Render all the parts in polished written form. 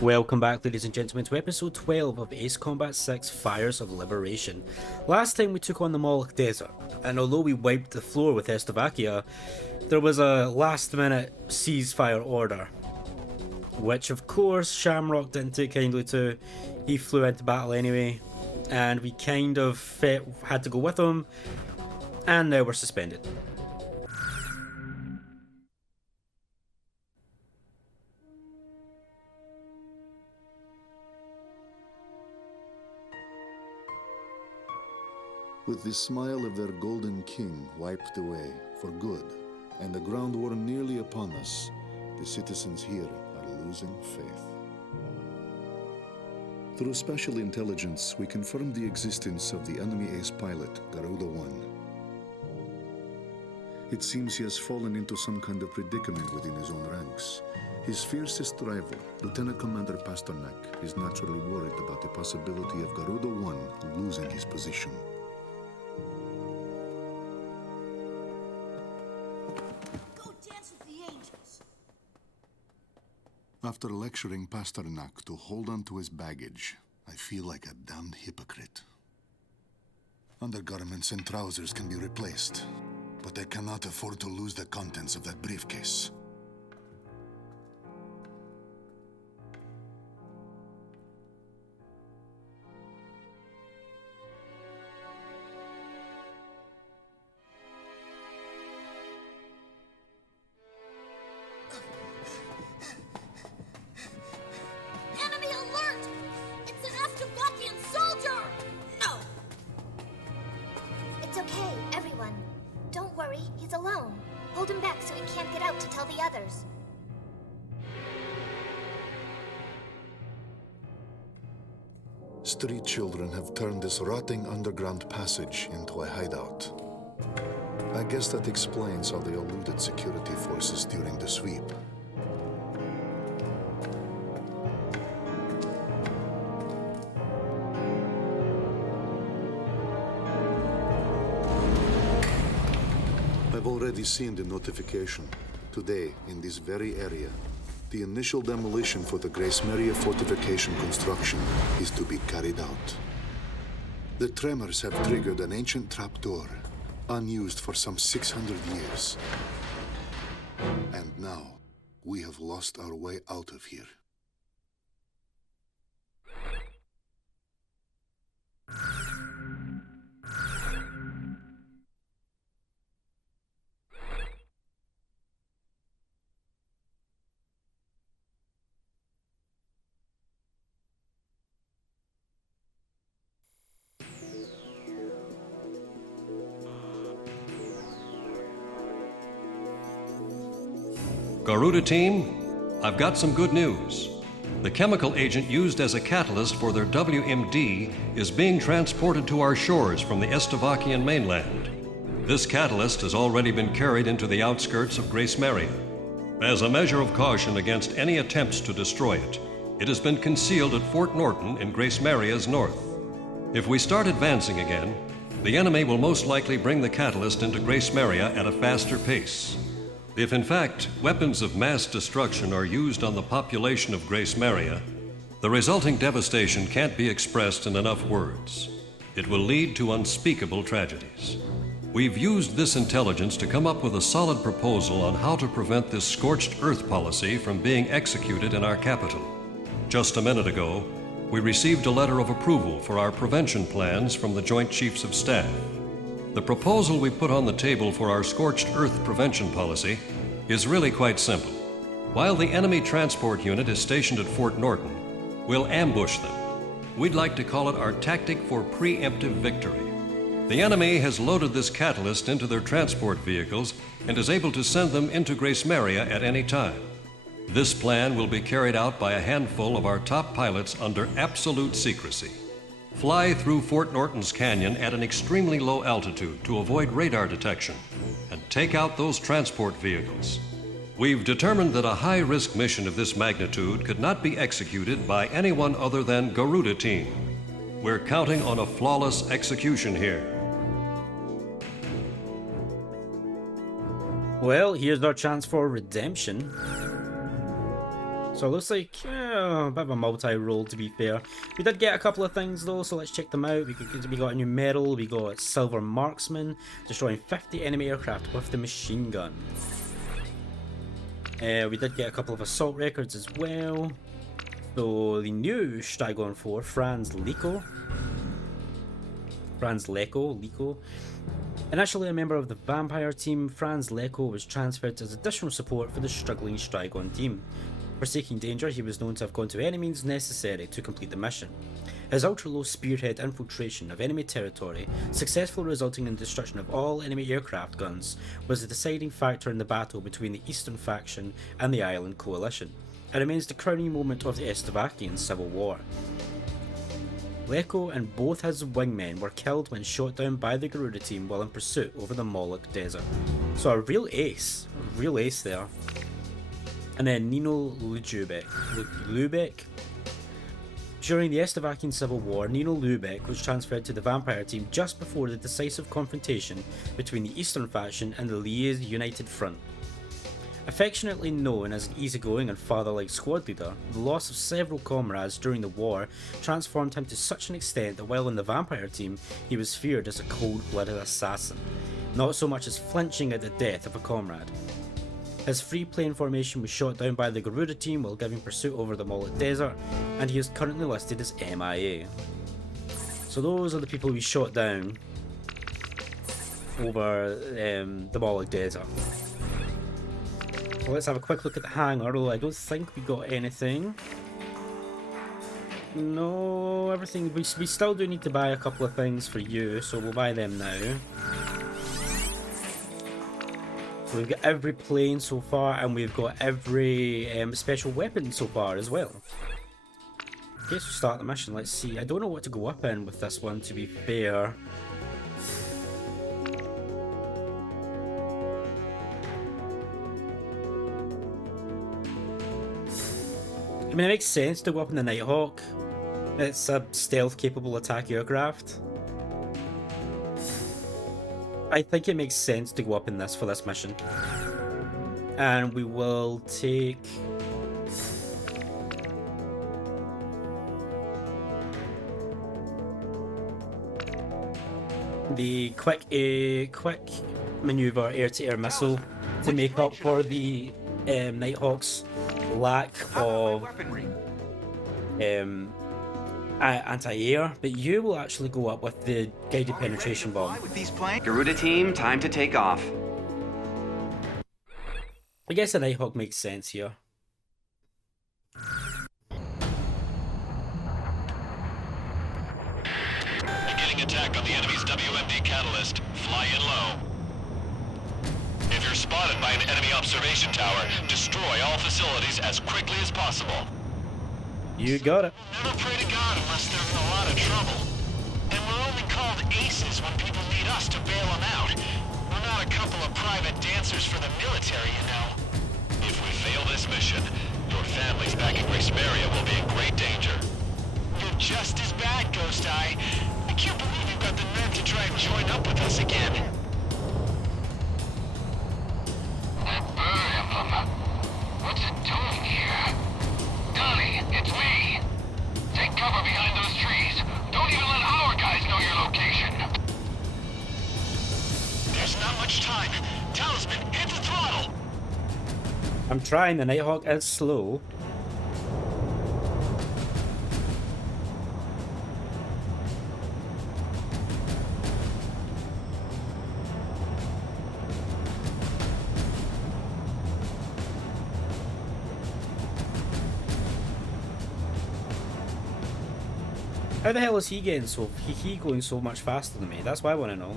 Welcome back, ladies and gentlemen, to episode 12 of Ace Combat 6 Fires of Liberation. Last time we took on the Moloch Desert, and although we wiped the floor with Estovacia, there was a last minute ceasefire order, which of course Shamrock didn't take kindly to. He flew into battle anyway, and we kind of had to go with him, and now we're suspended. With the smile of their golden king wiped away for good, and the ground war nearly upon us, the citizens here are losing faith. Through special intelligence, we confirmed the existence of the enemy ace pilot, Garuda-1. It seems he has fallen into some kind of predicament within his own ranks. His fiercest rival, Lieutenant Commander Pasternak, is naturally worried about the possibility of Garuda-1 losing his position. After lecturing Pasternak to hold on to his baggage, I feel like a damned hypocrite. Undergarments and trousers can be replaced, but I cannot afford to lose the contents of that briefcase. Street children have turned this rotting underground passage into a hideout. I guess that explains how they eluded security forces during the sweep. I've already seen the notification. Today, in this very area, the initial demolition for the Grace Maria fortification construction is to be carried out. The tremors have triggered an ancient trapdoor, unused for some 600 years. And now, we have lost our way out of here. Garuda team, I've got some good news. The chemical agent used as a catalyst for their WMD is being transported to our shores from the Estovacian mainland. This catalyst has already been carried into the outskirts of Grace Maria. As a measure of caution against any attempts to destroy it, it has been concealed at Fort Norton in Grace Maria's north. If we start advancing again, the enemy will most likely bring the catalyst into Grace Maria at a faster pace. If in fact weapons of mass destruction are used on the population of Grace Maria, the resulting devastation can't be expressed in enough words. It will lead to unspeakable tragedies. We've used this intelligence to come up with a solid proposal on how to prevent this scorched earth policy from being executed in our capital. Just a minute ago, we received a letter of approval for our prevention plans from the Joint Chiefs of Staff. The proposal we put on the table for our scorched earth prevention policy is really quite simple. While the enemy transport unit is stationed at Fort Norton, we'll ambush them. We'd like to call it our tactic for preemptive victory. The enemy has loaded this catalyst into their transport vehicles and is able to send them into Grace Maria at any time. This plan will be carried out by a handful of our top pilots under absolute secrecy. Fly through Fort Norton's canyon at an extremely low altitude to avoid radar detection and take out those transport vehicles. We've determined that a high-risk mission of this magnitude could not be executed by anyone other than Garuda team. We're counting on a flawless execution here. Well, here's our chance for redemption. So it looks like a bit of a multi-role, to be fair. We did get a couple of things though, so let's check them out. We got a new medal, we got Silver Marksman, destroying 50 enemy aircraft with the machine gun. We did get a couple of assault records as well. So the new Strigon 4, Franz Leko. Initially a member of the vampire team, Franz Leko was transferred as additional support for the struggling Strigon team. Forsaking danger, he was known to have gone to any means necessary to complete the mission. His ultra-low spearhead infiltration of enemy territory, successfully resulting in destruction of all enemy aircraft guns, was the deciding factor in the battle between the Eastern faction and the Island Coalition, and remains the crowning moment of the Estavakian Civil War. Leko and both his wingmen were killed when shot down by the Garuda team while in pursuit over the Moloch Desert. So a real ace there. And then Nino Lubeck. During the Estavakian Civil War, Nino Lubeck was transferred to the vampire team just before the decisive confrontation between the Eastern faction and the Liège United Front. Affectionately known as an easygoing and father-like squad leader, the loss of several comrades during the war transformed him to such an extent that while in the vampire team, he was feared as a cold-blooded assassin, not so much as flinching at the death of a comrade. His free plane formation was shot down by the Garuda team while giving pursuit over the Moloch Desert, and he is currently listed as MIA. So those are the people we shot down over the Moloch Desert. So let's have a quick look at the hangar, although I don't think we got anything. No, everything. We still do need to buy a couple of things for you, so we'll buy them now. We've got every plane so far, and we've got every special weapon so far as well. Okay, so start the mission. Let's see. I don't know what to go up in with this one, to be fair. I mean, it makes sense to go up in the Nighthawk. It's a stealth-capable attack aircraft. I think it makes sense to go up in this for this mission. And we will take... the quick maneuver air-to-air missile to make up for the Nighthawk's lack of anti-air, but you will actually go up with the guided penetration bomb. With these Garuda team, time to take off. I guess the Nighthawk makes sense here. Beginning attack on the enemy's WMD catalyst. Fly in low. If you're spotted by an enemy observation tower, destroy all facilities as quickly as possible. You got it. Never pray to God unless they're in a lot of trouble. And we're only called aces when people need us to bail them out. We're not a couple of private dancers for the military, you know. If we fail this mission, your families back in Grace Maria will be in great danger. You're just as bad, Ghost Eye. I can't believe you've got the nerve to try and join up with us again. That bird emblem. What's it doing here? Connie, it's me. Take cover behind those trees. Don't even let our guys know your location. There's not much time. Talisman, hit the throttle. I'm trying. The Nighthawk is slow. How the hell is he getting he going so much faster than me? That's what I want to know.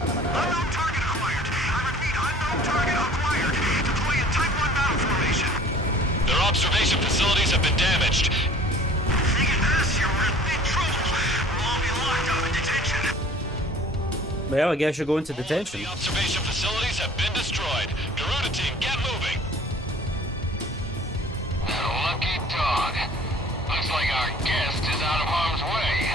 Unknown target acquired. I repeat, unknown target acquired. Deploy in Type 1 battle formation. Their observation facilities have been damaged. Figure this, you're in big trouble. We'll all be locked up in detention. Well, I guess you're going to detention. The observation facilities have been destroyed. Garuda team, get moving. That'll dog. Looks like our guest is out of harm's way.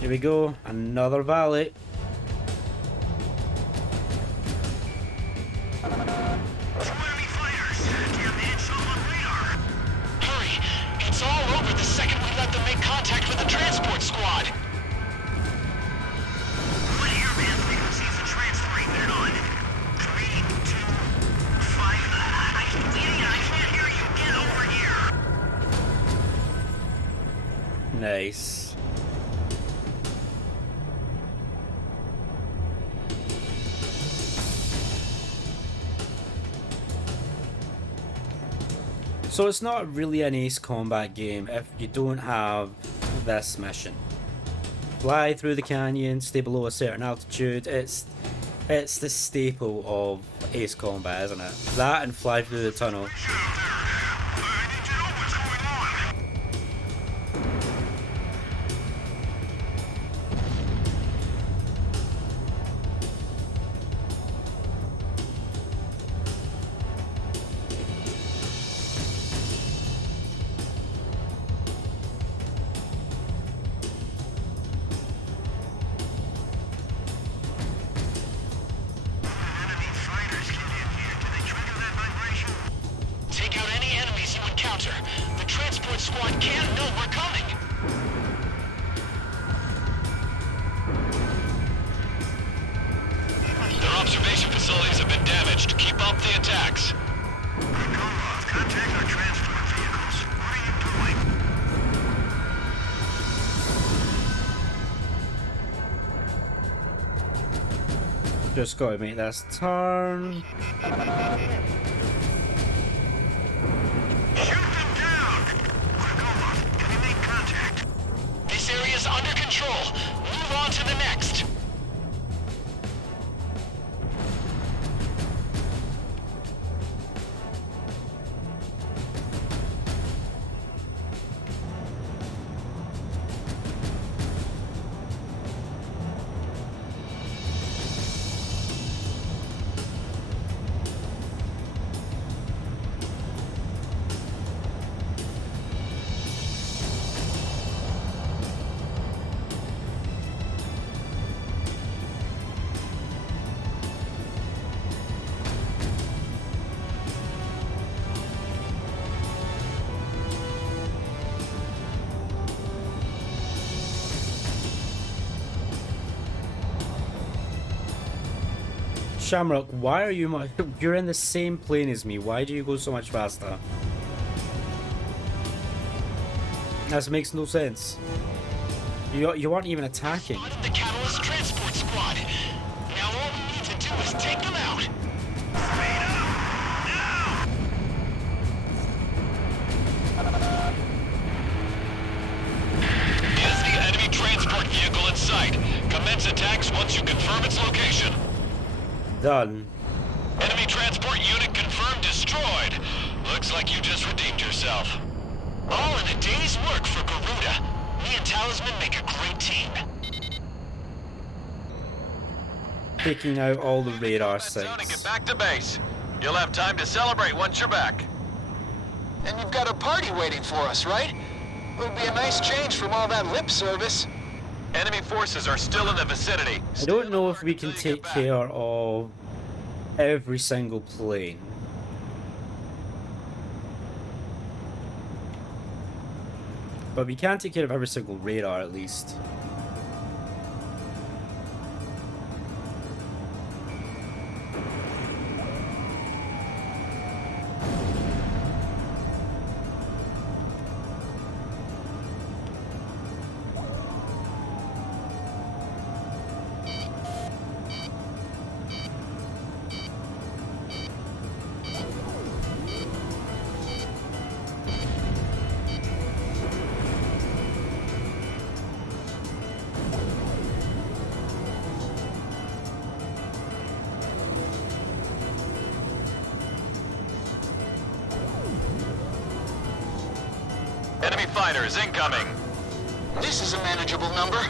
Here we go, another valley. Enemy fighters! Do you have the intel on radar? Hurry! It's all over the second we let them make contact with the transport squad! What airband frequencies the transport been on? 3, 2, 5... Idiot, I can't hear you! Get over here! Nice. So it's not really an Ace Combat game if you don't have this mission. Fly through the canyon, stay below a certain altitude. It's the staple of Ace Combat, isn't it? That and fly through the tunnel. I need to know what's going on! Enemy fighters get in here. Do they trigger that vibration? Take out any enemies you encounter. The transport squad can't know we're coming. Their observation facilities have been damaged. Keep up the attacks. Konrad, contact our transport vehicles. What are you doing? Just gotta make this turn. Shoot them down! Konrad, can we make contact? This area's under control. Move on to the next. Shamrock, why are you you're in the same plane as me? Why do you go so much faster? That makes no sense. You aren't even attacking. Spotted the Catalyst transport squad. Now all we need to do is take them out. Speed up! Now! Is the enemy transport vehicle in sight? Commence attacks once you confirm its location. Done. Enemy transport unit confirmed destroyed. Looks like you just redeemed yourself. All in a day's work for Garuda. Me and Talisman make a great team. Taking out all the radar Zone and get sites. back to base. You'll have time to celebrate once you're back. And you've got a party waiting for us, right? It would be a nice change from all that lip service. Enemy forces are still in the vicinity. I don't know if we can take care of every single plane. But we can take care of every single radar at least. fighters incoming. This is a manageable number.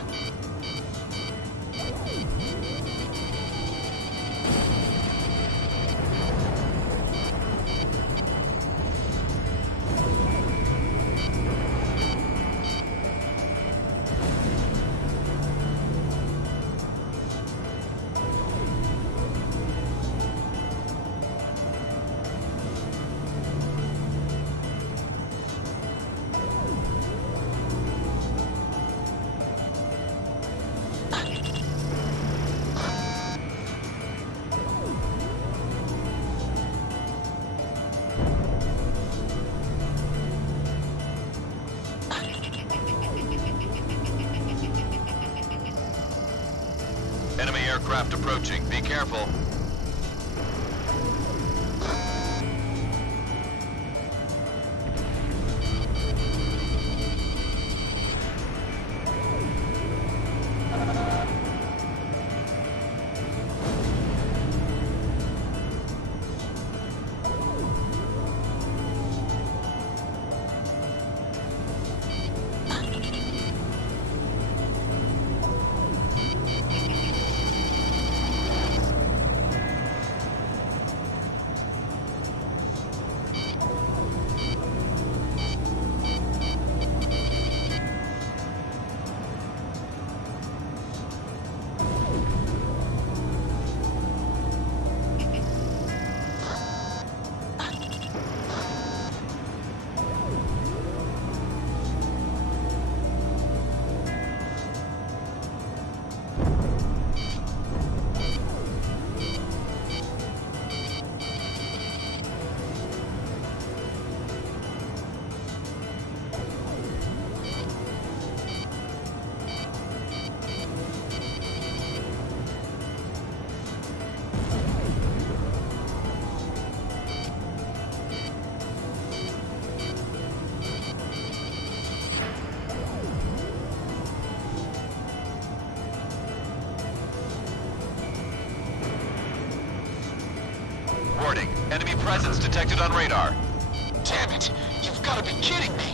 Enemy aircraft approaching. Be careful. Warning. Enemy presence detected on radar. Damn it! You've got to be kidding me!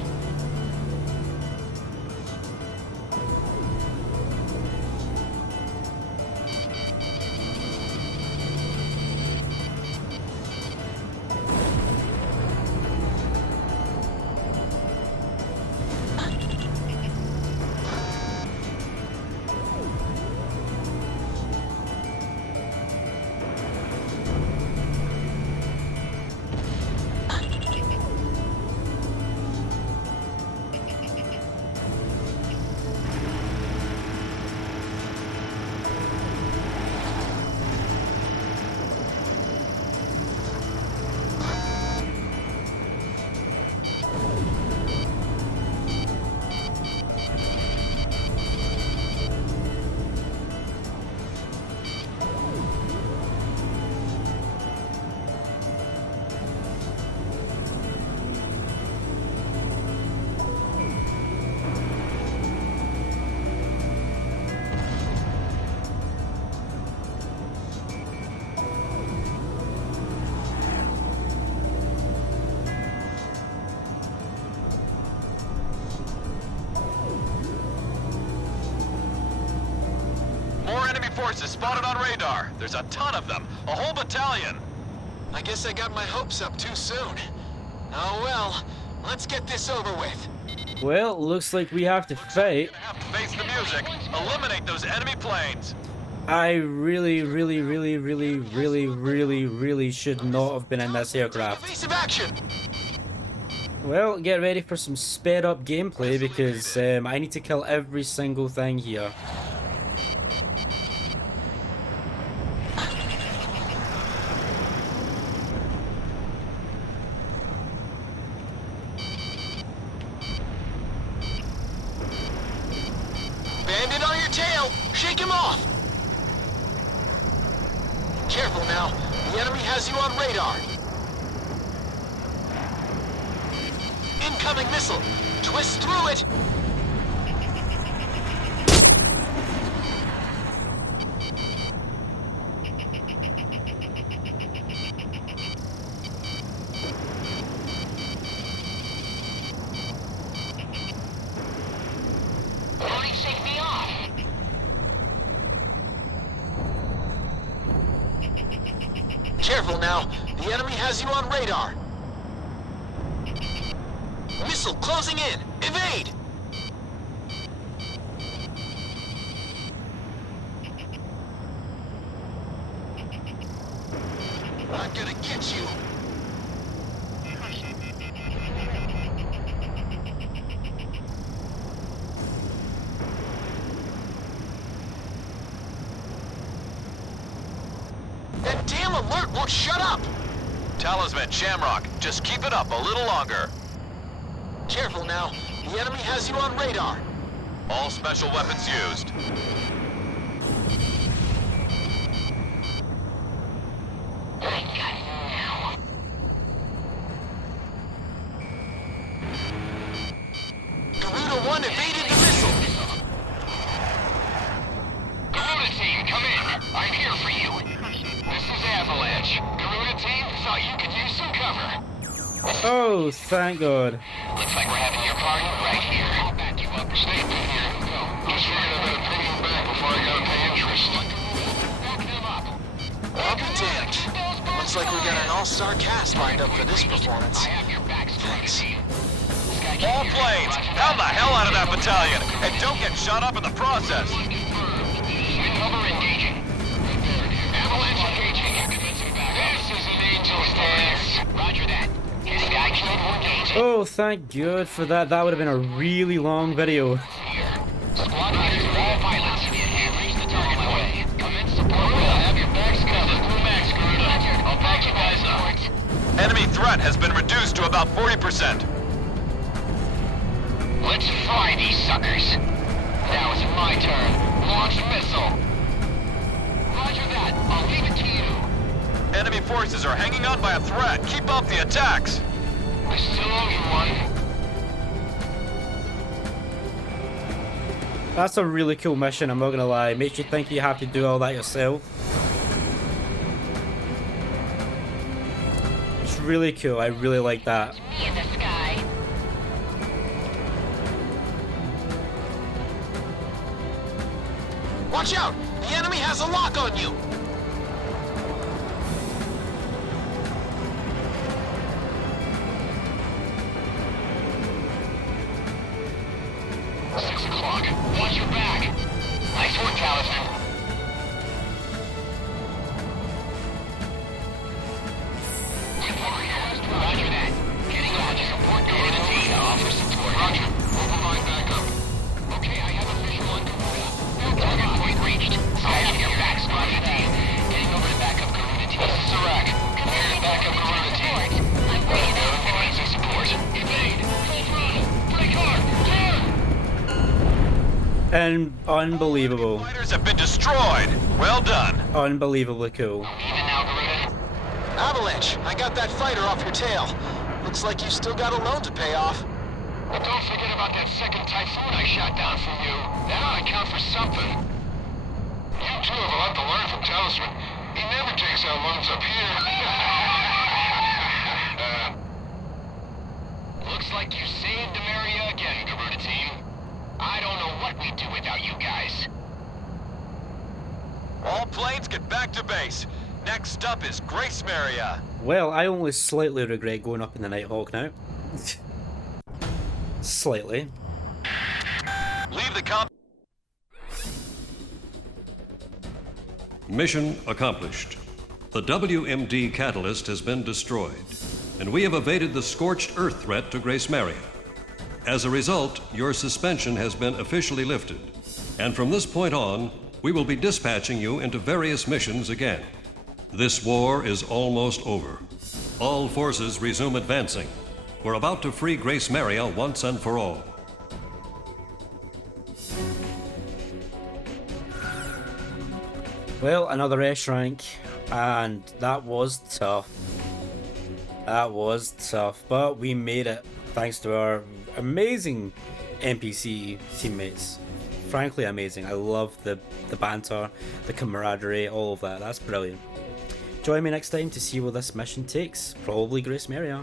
More enemy forces spotted on radar. There's a ton of them. A whole battalion. I guess I got my hopes up too soon. Oh well, let's get this over with. Well, looks like we have to fight. Gonna have to face the music. Eliminate those enemy planes. I really should not have been in this aircraft. Piece of action! Well, get ready for some sped up gameplay because I need to kill every single thing here. Bandit on your tail! Shake him off! Careful now. The enemy has you on radar. Incoming missile! Twist through it! Careful now. The enemy has you on radar. Missile closing in. Evade! I'm gonna get you. That damn alert won't shut up! Talisman, Shamrock, just keep it up a little longer. Careful now. The enemy has you on radar. All special weapons used. Garuda 1 evaded the missile. Garuda team, come in. I'm here for you. This is Avalanche. Garuda team, thought you could use some cover. Oh, thank God. Looks like we're having your party right here. I'll back you up. Stay put here. Just figured I better pay you back before I gotta pay interest. Back them up. I'll be damned. Looks like we got an all-star cast lined up for this performance. I have your backs, Garuda Thanks. team. All planes, pound the hell out of that battalion, and don't get shot up in the process. Cover engaging. Avalanche engaging. This is an angel's dance. Roger that. Sky killed, we're engaging. Oh, thank God for that. That would have been a really long video. Squad leaders, all pilots. Reach the target away. Commence support. I'll have your backs covered. Crew max, Garuda. I'll back you guys up. Enemy threat has been reduced to about 40%. Let's fry these suckers. Now it's my turn. Launch missile. Roger that. I'll leave it to you. Enemy forces are hanging on by a thread. Keep up the attacks. I still owe you one. That's a really cool mission, I'm not gonna lie. Makes you think you have to do all that yourself. It's really cool, I really like that. Me in the sky. Watch out! The enemy has a lock on you! Watch your back. Nice work, Talisman. Roger that. Getting on to support Garuda team. Offer support. Roger. We'll provide backup. Okay, I have a visual on Garuda. Target point reached. I have your back, Squad team. Getting over to backup Garuda team. This is Serac. Come here to backup Garuda team. Advancing support. Evade. Full throttle. Brake hard. Turn. And unbelievable. Fighters have been destroyed. Well done. Unbelievably cool. Even now, Garuda. Avalanche, I got that fighter off your tail. Looks like you still got a loan to pay off. But don't forget about that second Typhoon I shot down from you. That ought to count for something. You two have a lot to learn from Talisman. He never takes out loans up here. Looks like you saved Demaria again, Garuda team. I don't know what we'd do without you guys. All planes get back to base. Next up is Grace Maria. Well, I only slightly regret going up in the Nighthawk now. Slightly. Leave the comp. Mission accomplished. The WMD catalyst has been destroyed, and we have evaded the scorched earth threat to Grace Maria. As a result, your suspension has been officially lifted, and from this point on, we will be dispatching you into various missions again. This war is almost over. All forces resume advancing. We're about to free Grace Maria once and for all. Well, another S rank, and that was tough. That was tough, but we made it thanks to our amazing NPC teammates. Frankly amazing. I love the banter, the camaraderie, all of that. That's brilliant. Join me next time to see where this mission takes. Probably Grace Maria.